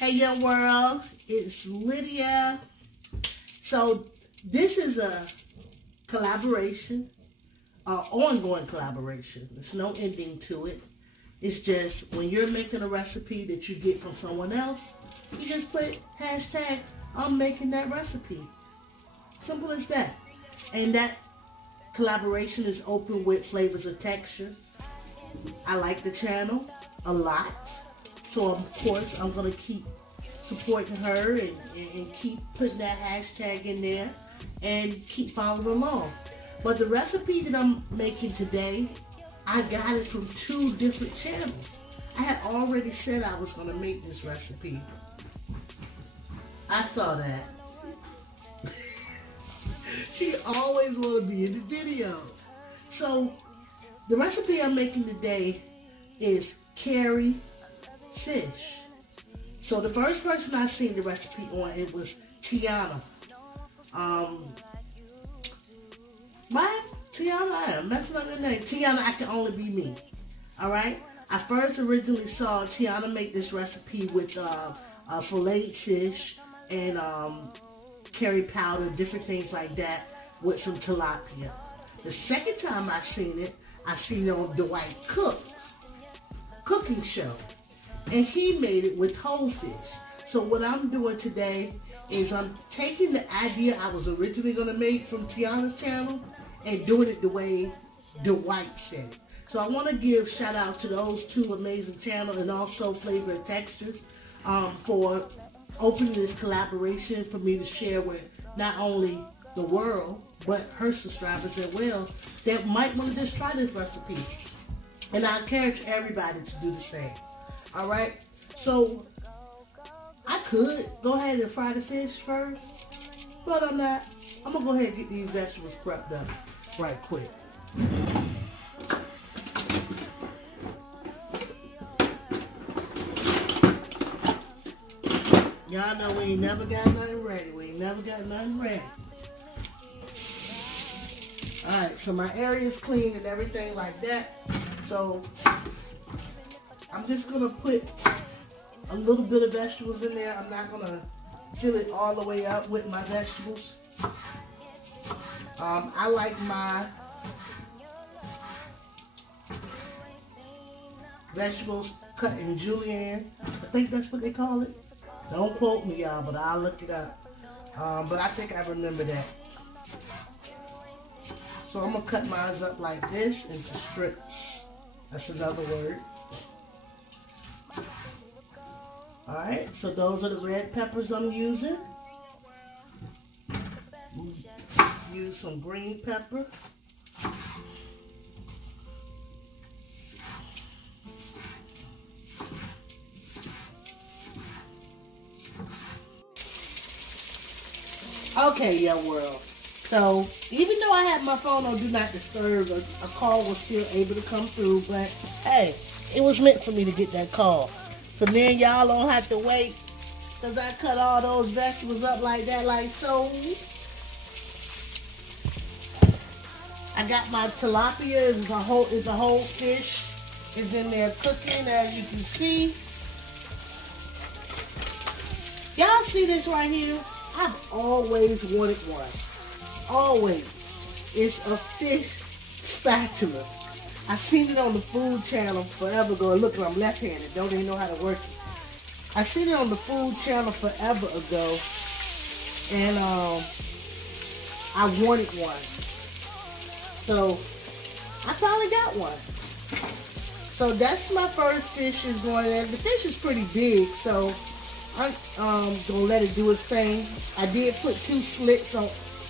Hey, Young World, it's Lydia. So this is a collaboration, ongoing collaboration. There's no ending to it. It's just when you're making a recipe that you get from someone else, you just put hashtag I'm making that recipe. Simple as that. And that collaboration is open with Flavors of Texture. I like the channel a lot. So of course I'm going to keep supporting her and keep putting that hashtag in there and keep following along. But the recipe that I'm making today, I got it from 2 different channels. I had already said I was going to make this recipe. I saw that. She always want to be in the videos. So the recipe I'm making today is curry fish. So the first person I seen the recipe on, it was Tiana. Tiana, I am messing up her name. Tiana, I Can Only Be Me. Alright? I first originally saw Tiana make this recipe with filleted fish and curry powder, different things like that, with some tilapia. The second time I seen it on Dwight Cook's cooking show. And he made it with whole fish. So what I'm doing today is I'm taking the idea I was originally going to make from Tiana's channel and doing it the way Dwight said it. So I want to give shout out to those 2 amazing channels and also Flavor and Textures for opening this collaboration for me to share with not only the world, but her subscribers as well that might want to just try this recipe. And I encourage everybody to do the same. Alright, so I could go ahead and fry the fish first, but I'm not. I'm going to go ahead and get these vegetables prepped up right quick. Y'all know we ain't never got nothing ready. Alright, so my area is clean and everything like that. So I'm just going to put a little bit of vegetables in there. I'm not going to fill it all the way up with my vegetables. I like my vegetables cut in julienne. I think that's what they call it. Don't quote me, y'all, but I'll look it up. But I think I remember that. So I'm going to cut mine up like this into strips. That's another word. Alright, so those are the red peppers I'm using. Use some green pepper. Okay, Young World. So, even though I had my phone on Do Not Disturb, a call was still able to come through, but hey, it was meant for me to get that call. So then y'all don't have to wait, because I cut all those vegetables up like that, like so. I got my tilapia, it's a whole fish. It's in there cooking, as you can see. Y'all see this right here? I've always wanted one. Always. It's a fish spatula. I seen it on the food channel forever ago. Look, I'm left-handed. Don't even know how to work it. I seen it on the food channel forever ago. And I wanted one. So I finally got one. So that's my first fish is going in. The fish is pretty big, so I'm gonna let it do its thing. I did put 2 slits on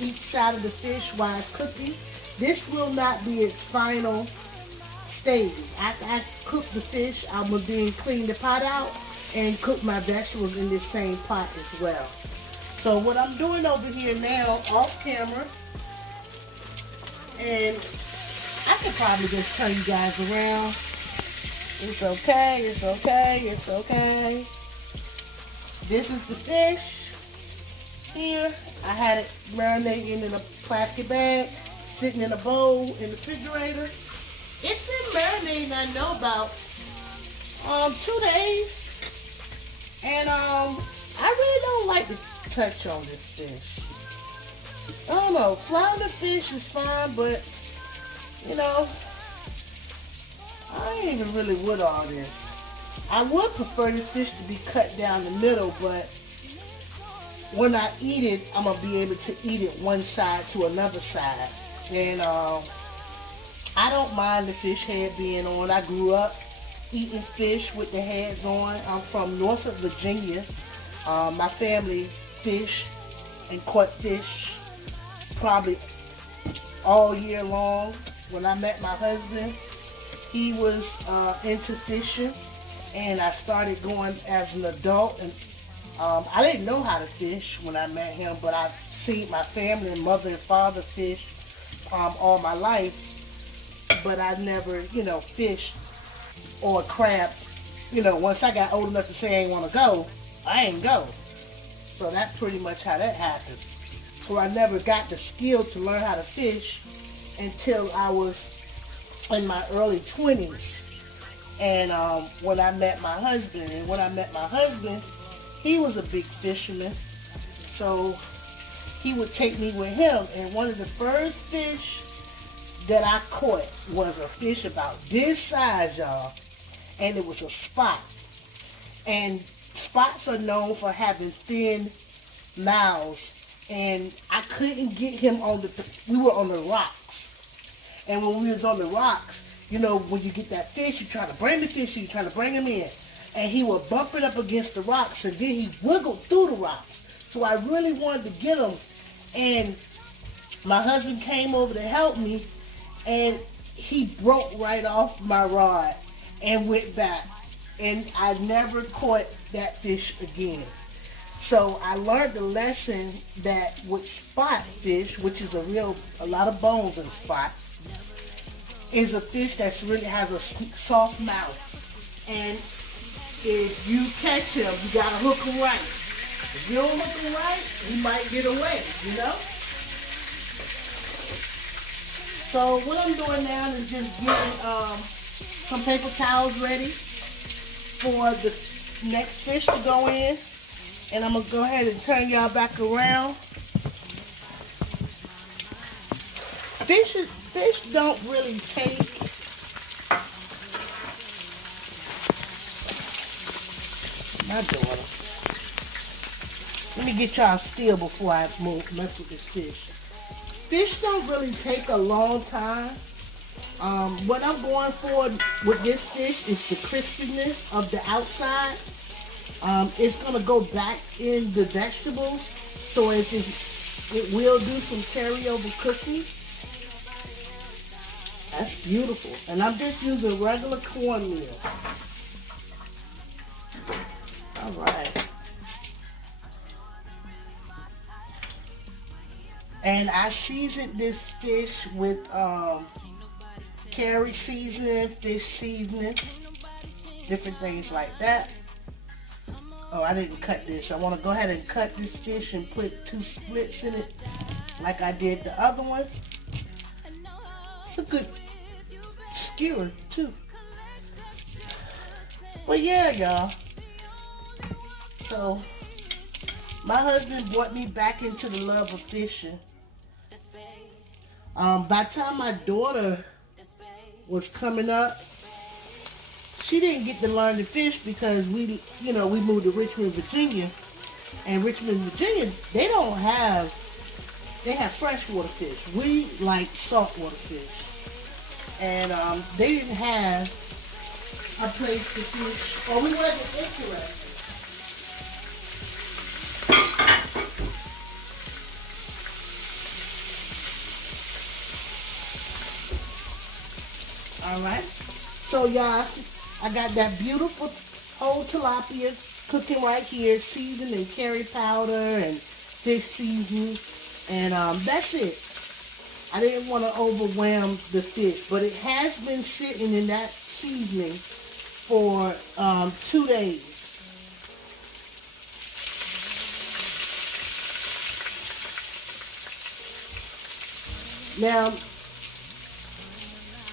each side of the fish while it's cooking. This will not be its final stage. After I cook the fish, I'm gonna then clean the pot out and cook my vegetables in this same pot as well. So what I'm doing over here now, off camera, and I could probably just turn you guys around. It's okay, it's okay, it's okay. This is the fish here. I had it marinating in a plastic bag, sitting in a bowl in the refrigerator. It's been marinating, I know, about 2 days. And I really don't like to touch on this fish. I don't know, flounder fish is fine, but you know, I ain't even really with all this. I would prefer this fish to be cut down the middle, but when I eat it, I'm going to be able to eat it one side to another side. And I don't mind the fish head being on. I grew up eating fish with the heads on. I'm from Norfolk, Virginia. My family fished and caught fish probably all year long. When I met my husband, he was into fishing, and I started going as an adult. And I didn't know how to fish when I met him, but I've seen my family and mother and father fish all my life. But I never, fished or crab. Once I got old enough to say I ain't want to go, I ain't go. So that's pretty much how that happened. So I never got the skill to learn how to fish until I was in my early 20s. And when I met my husband, he was a big fisherman. So he would take me with him. And one of the first fish that I caught was a fish about this size, y'all. And it was a spot. And spots are known for having thin mouths. And I couldn't get him we were on the rocks. And when we was on the rocks, when you get that fish, you're trying to bring the fish, you're trying to bring him in. And he would bump it up against the rocks, and then he wiggled through the rocks. So I really wanted to get him. And my husband came over to help me, and he broke right off my rod and went back. And I never caught that fish again. So I learned the lesson that with spot fish, which is a lot of bones in spot, is a fish that really has a soft mouth. And if you catch him, you gotta hook him right. If you don't hook him right, he might get away, So what I'm doing now is just getting some paper towels ready for the next fish to go in. And I'm going to go ahead and turn y'all back around. Fish don't really take my daughter. Let me get y'all still before I mess with this fish. Fish don't really take a long time. What I'm going for with this fish is the crispiness of the outside. It's going to go back in the vegetables, so it will do some carryover cooking. That's beautiful. And I'm just using regular cornmeal. All right. And I seasoned this fish with curry seasoning, fish seasoning, different things like that. Oh, I didn't cut this. I want to go ahead and cut this fish and put 2 splits in it like I did the other one. It's a good skewer too. But yeah, y'all. So my husband brought me back into the love of fishing. By the time my daughter was coming up, she didn't get to learn to fish because we moved to Richmond, Virginia. And Richmond, Virginia, they have freshwater fish. We like saltwater fish. And they didn't have a place to fish, or we wasn't interested. Alright, so y'all, I got that beautiful whole tilapia cooking right here, seasoned in curry powder and fish seasoning, and that's it. I didn't want to overwhelm the fish, but it has been sitting in that seasoning for 2 days. Now,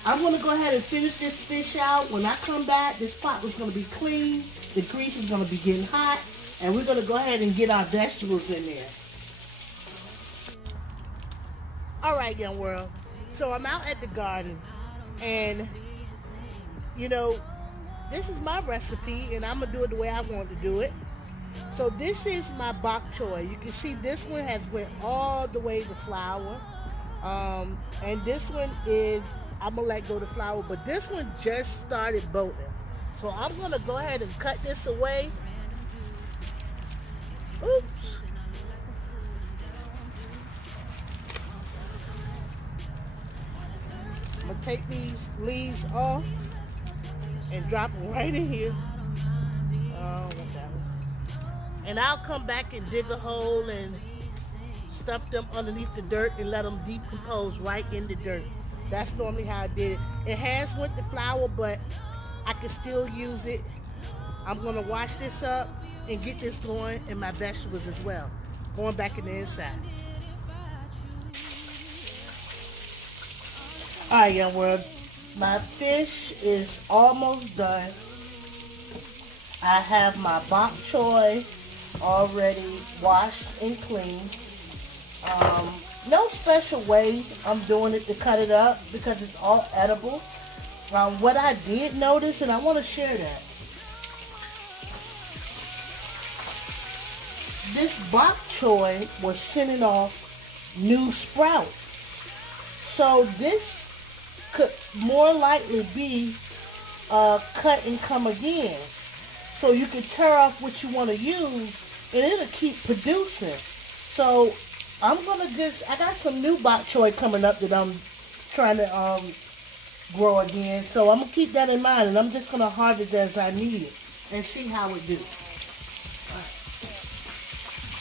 I'm going to go ahead and finish this fish out. When I come back, this pot is going to be clean. The grease is going to be getting hot. And we're going to go ahead and get our vegetables in there. All right, Young World. So I'm out at the garden. And, you know, this is my recipe. And I'm going to do it the way I want to do it. So this is my bok choy. You can see this one has went all the way to flour. And this one is, I'm going to let go the flour, but this one just started bolting. So I'm going to go ahead and cut this away. Oops. I'm going to take these leaves off and drop them right in here. And I'll come back and dig a hole and stuff them underneath the dirt and let them decompose right in the dirt. That's normally how I did it. It has went to flour, but I can still use it. I'm going to wash this up and get this going in my vegetables as well. Going back in the inside. Alright, Young World. My fish is almost done. I have my bok choy already washed and cleaned. No special way I'm doing it to cut it up because it's all edible. What I did notice, and I want to share that, this bok choy was sending off new sprouts. So this could more likely be cut and come again. So you can tear off what you want to use and it'll keep producing. So I'm going to I got some new bok choy coming up that I'm trying to grow again. So I'm going to keep that in mind and I'm just going to harvest as I need it and see how it do.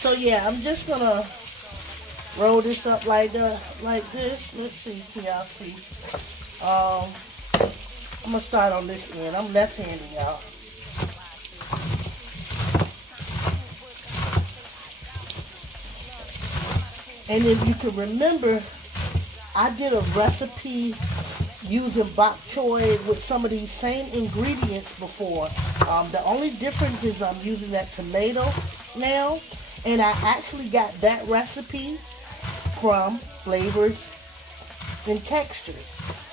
So yeah, I'm just going to roll this up like this. Let's see, y'all see. I'm going to start on this end. I'm left-handed, y'all. And if you can remember, I did a recipe using bok choy with some of these same ingredients before. The only difference is I'm using that tomato now. And I actually got that recipe from Flavors and Textures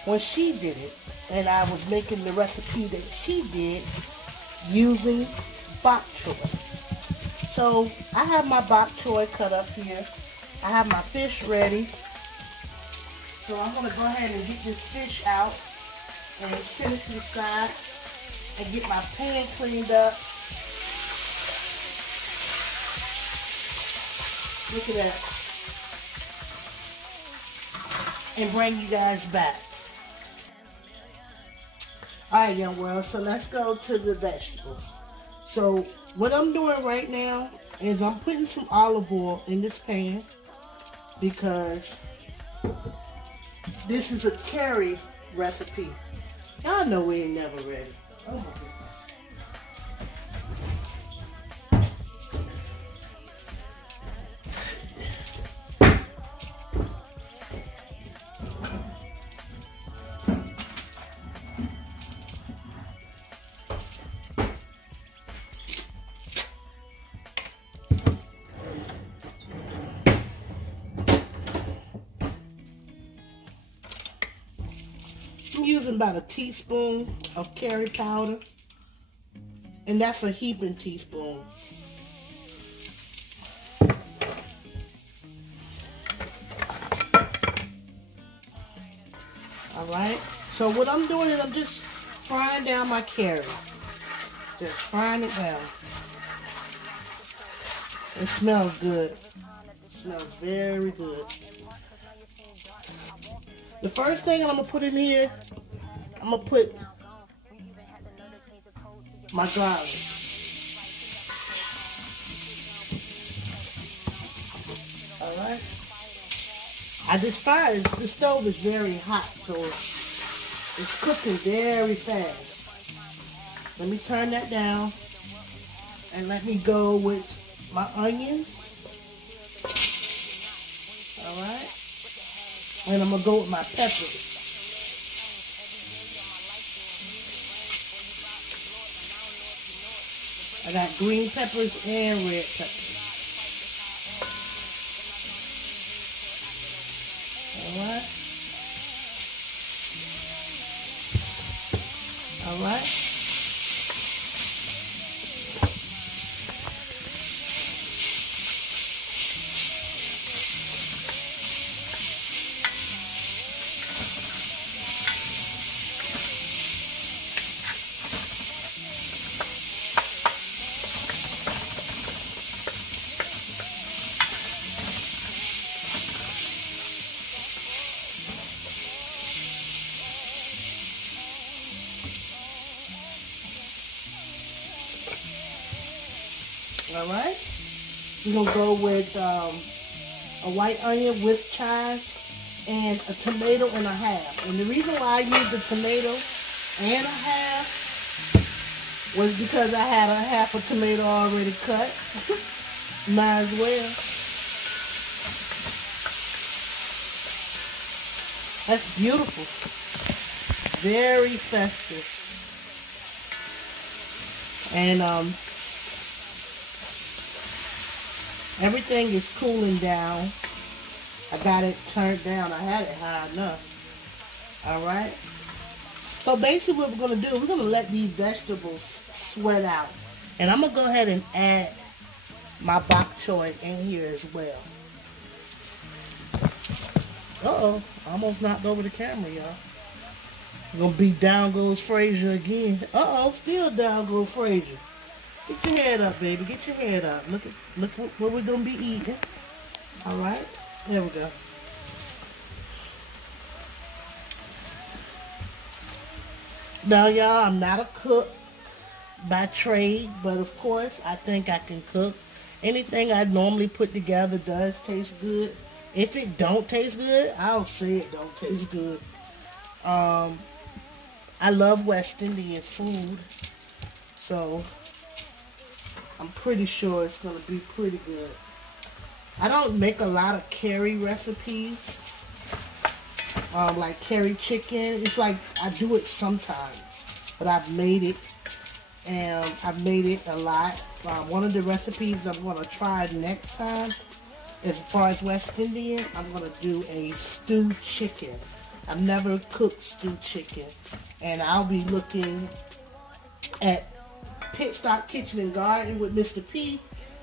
when she did it. And I was making the recipe that she did using bok choy. So I have my bok choy cut up here. I have my fish ready. So I'm going to go ahead and get this fish out and set it to the side and get my pan cleaned up. Look at that. And bring you guys back. Alright, Young World, so let's go to the vegetables. So what I'm doing right now is I'm putting some olive oil in this pan because this is a curry recipe. Y'all know we ain't never ready. Oh my goodness. I'm using about a teaspoon of curry powder, and that's a heaping teaspoon. Alright, so what I'm doing is I'm just frying down my carrot. Just frying it down. It smells good. It smells very good. The first thing I'm going to put in here, I'm going to put my garlic. Alright. The stove is very hot, so it's cooking very fast. Let me turn that down and let me go with my onions. Alright. And I'm going to go with my peppers. I got green peppers and red peppers. Alright. Alright. Alright. We're going to go with a white onion with chives and a tomato and a half. And the reason why I used the tomato and a half was because I had a half a tomato already cut. Might as well. That's beautiful. Very festive. And everything is cooling down. I got it turned down. I had it high enough. Alright. So basically what we're going to do, we're going to let these vegetables sweat out. And I'm going to go ahead and add my bok choy in here as well. Uh-oh. I almost knocked over the camera, y'all. We're going to be down goes Frazier again. Uh-oh. Still down goes Frazier. Get your head up, baby. Get your head up. Look what we're going to be eating. Alright. There we go. Now, y'all, I'm not a cook by trade, but of course, I think I can cook. Anything I normally put together does taste good. If it don't taste good, I'll say it don't taste good. I love West Indian food, so I'm pretty sure it's going to be pretty good. I don't make a lot of curry recipes, like curry chicken. It's like I do it sometimes, but I've made it, and I've made it a lot. One of the recipes I'm going to try next time, as far as West Indian, I'm going to do a stewed chicken. I've never cooked stewed chicken, and I'll be looking at Pit Stop Kitchen and Garden with Mr. P.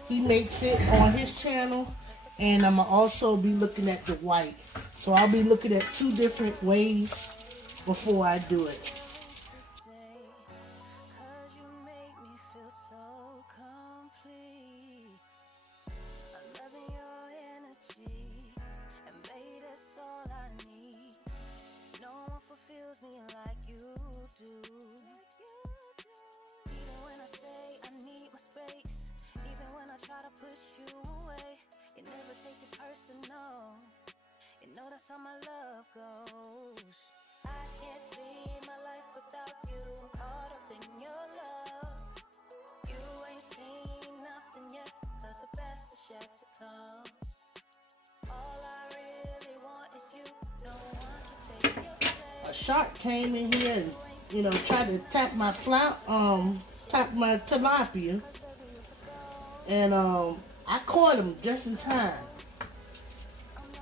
He makes it on his channel, and I'm going to also be looking at the white. So I'll be looking at 2 different ways before I do it. Feels me like you do. Even when I say I need my space, even when I try to push you away, you never take it personal. You know that's how my love goes. I can't see my life without you. Caught up in your love. You ain't seen nothing yet, 'cause the best is yet to come. All I really want is you. No one can take your place. A shark came in here and, tried to tap my tap my tilapia. And I caught him just in time.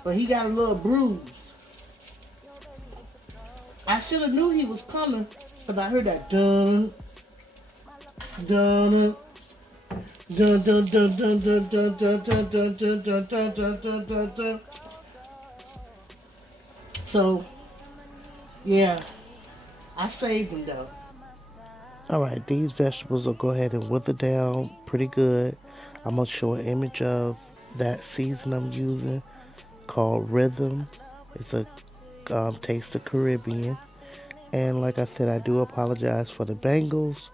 But he got a little bruised. I should have knew he was coming, because I heard that dun dun dun dun dun dun dun dun dun dun dun dun dun dun dun dun dun. So yeah, I saved them though. Alright, these vegetables will go ahead and wither down pretty good. I'm going to show an image of that season I'm using called Rhythm. It's a Taste of Caribbean. And like I said, I do apologize for the bangles.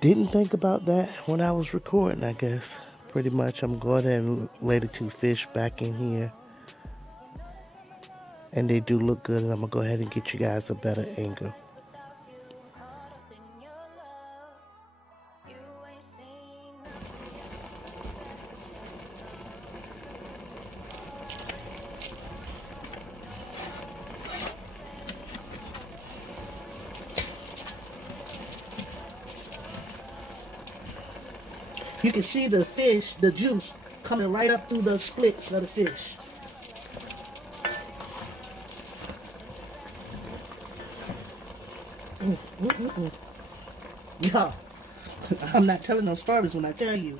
Didn't think about that when I was recording, I guess. Pretty much, I'm going ahead and lay the 2 fish back in here. And they do look good, and I'm going to go ahead and get you guys a better angle. You can see the fish, the juice, coming right up through the splits of the fish. Y'all, I'm not telling no stories when I tell you.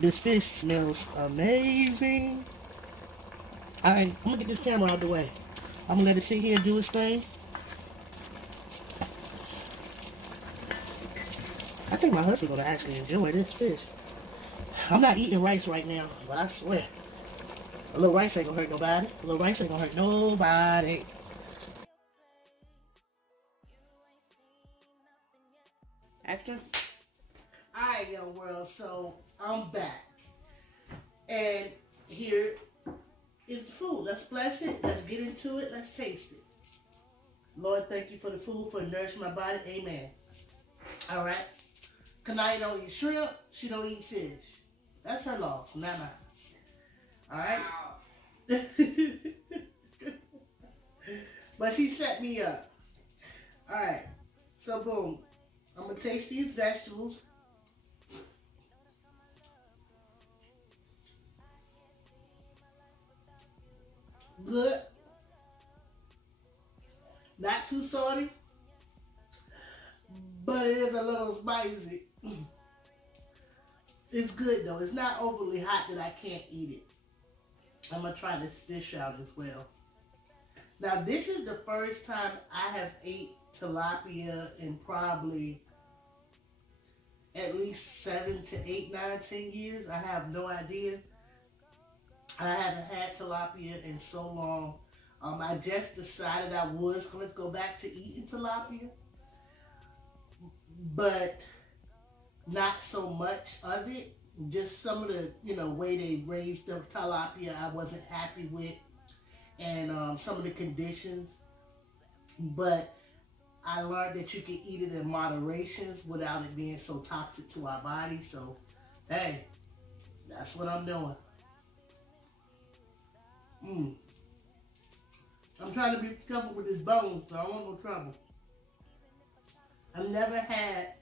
This fish smells amazing. Alright, I'm gonna get this camera out of the way. I'm gonna let it sit here and do its thing. I think my husband's gonna actually enjoy this fish. I'm not eating rice right now, but I swear, a little rice ain't gonna hurt nobody. A little rice ain't gonna hurt nobody. Action. Alright, young world, so I'm back. And here is the food. Let's bless it. Let's get into it. Let's taste it. Lord, thank you for the food, for nourishing my body. Amen. Alright. Kanaya don't eat shrimp. She don't eat fish. That's her loss, not mine. Alright? But she set me up. Alright. So, boom. I'm going to taste these vegetables. Good. Not too salty. But it is a little spicy. It's good though. It's not overly hot that I can't eat it. I'm going to try this fish out as well. Now this is the first time I have ate tilapia in probably at least 7 to 8, 9, 10 years. I have no idea. I haven't had tilapia in so long. I just decided I was going to go back to eating tilapia. But not so much of it. Just some of the, way they raised the tilapia I wasn't happy with. And some of the conditions. But I learned that you can eat it in moderations without it being so toxic to our body. So, hey, that's what I'm doing. I'm trying to be careful with this bone, so I don't want no trouble. I've never had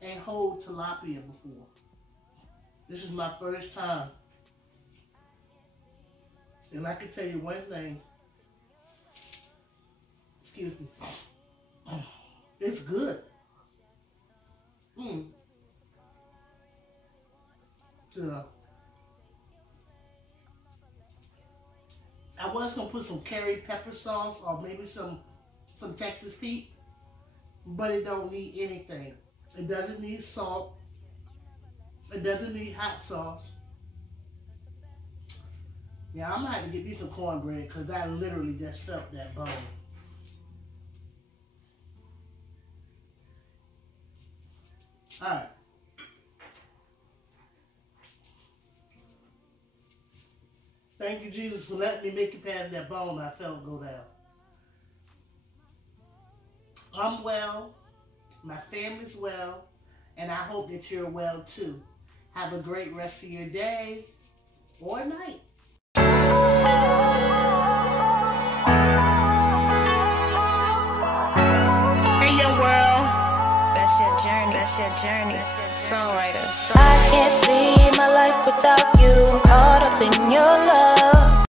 a whole tilapia before. This is my first time. And I can tell you one thing. Excuse me. It's good. Yeah. I was going to put some curry pepper sauce or maybe some Texas Pete, but it don't need anything. It doesn't need salt. It doesn't need hot sauce. Yeah, I'm going to have to get me some cornbread because I literally just felt that bone. Alright. Thank you, Jesus, for letting me make it past that bone I felt go down. I'm well. My family's well. And I hope that you're well, too. Have a great rest of your day or night. Hey, Youngworld. That's your journey. Sungwryter. I can't see my life without you.